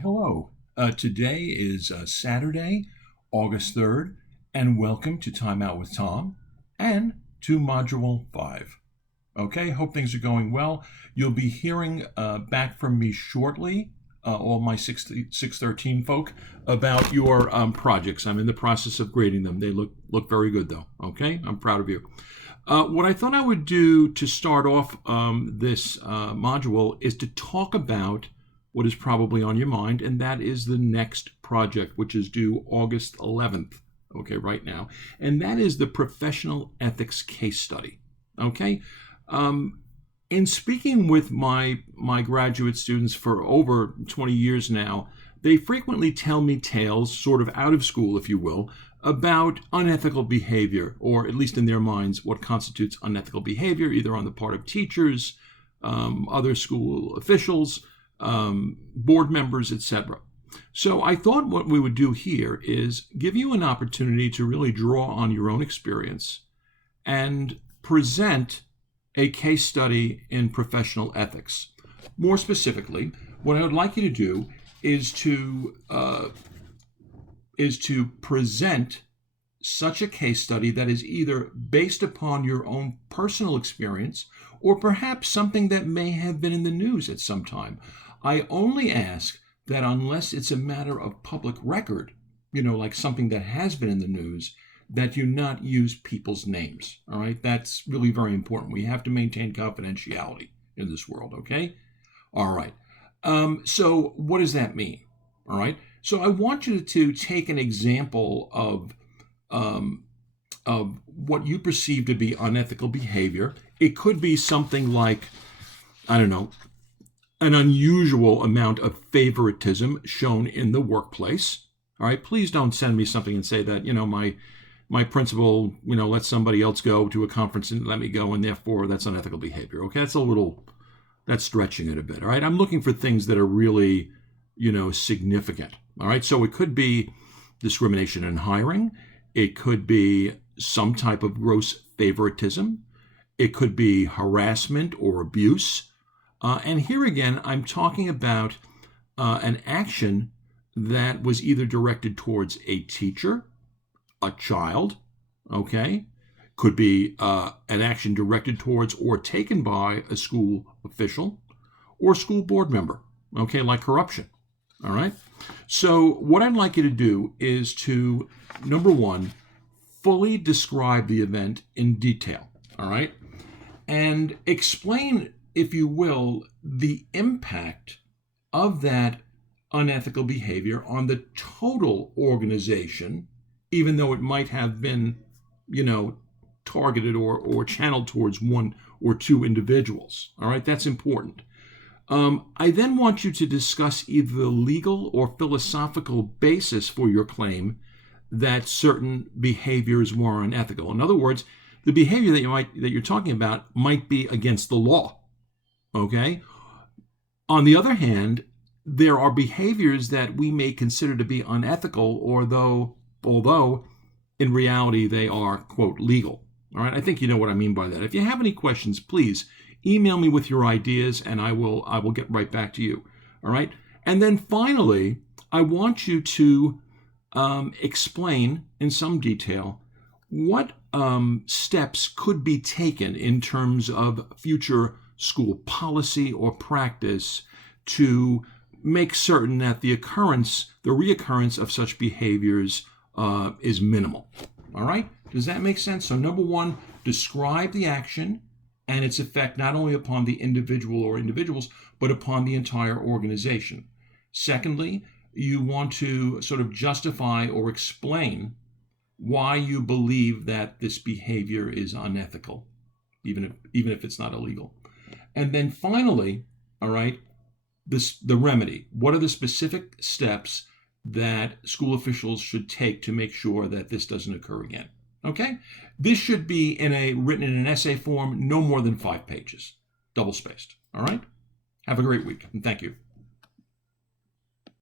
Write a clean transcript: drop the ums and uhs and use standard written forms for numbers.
Hello. Today is Saturday, August 3rd, and welcome to Time Out with Tom and to Module 5. Okay, hope things are going well. You'll be hearing back from me shortly, all my 613 folk, about your projects. I'm in the process of grading them. They look very good, though. Okay, I'm proud of you. What I thought I would do to start off this module is to talk about what is probably on your mind, and that is the next project, which is due August 11th, okay, right now. And that is the professional ethics case study, okay? In speaking with my graduate students for over 20 years now, they frequently tell me tales, sort of out of school, if you will, about unethical behavior, or at least in their minds, what constitutes unethical behavior, either on the part of teachers, other school officials, board members, etc. So I thought what we would do here is give you an opportunity to really draw on your own experience and present a case study in professional ethics. More specifically, what I would like you to do is to present such a case study that is either based upon your own personal experience or perhaps something that may have been in the news at some time. I only ask that unless it's a matter of public record, like something that has been in the news, that you not use people's names, all right? That's really very important. We have to maintain confidentiality in this world, okay? All right. So what does that mean, all right? So I want you to take an example of what you perceive to be unethical behavior. It could be something like, I don't know, an unusual amount of favoritism shown in the workplace. All right, please don't send me something and say that, my principal, let somebody else go to a conference and let me go, and therefore that's unethical behavior. Okay, that's stretching it a bit. All right, I'm looking for things that are really, significant. All right, so it could be discrimination in hiring. It could be some type of gross favoritism. It could be harassment or abuse. And here again, I'm talking about an action that was either directed towards a teacher, a child, okay? Could be an action directed towards or taken by a school official or school board member, okay, like corruption, all right? So what I'd like you to do is to, number one, fully describe the event in detail, all right? And explain, if you will, the impact of that unethical behavior on the total organization, even though it might have been, targeted or channeled towards one or two individuals. All right, that's important. I then want you to discuss either the legal or philosophical basis for your claim that certain behaviors were unethical. In other words, the behavior that you're talking about might be against the law. Okay? On the other hand, there are behaviors that we may consider to be unethical, although in reality they are, quote, legal. All right? I think you know what I mean by that. If you have any questions, please email me with your ideas and I will get right back to you. All right? And then finally, I want you to explain in some detail what steps could be taken in terms of future school policy or practice to make certain that the reoccurrence of such behaviors is minimal. All right? Does that make sense? So number one, describe the action and its effect not only upon the individual or individuals, but upon the entire organization. Secondly, you want to sort of justify or explain why you believe that this behavior is unethical, even if it's not illegal. And then finally, all right, the remedy. What are the specific steps that school officials should take to make sure that this doesn't occur again? Okay? This should be written in an essay form, no more than 5 pages, double spaced. All right? Have a great week, and thank you.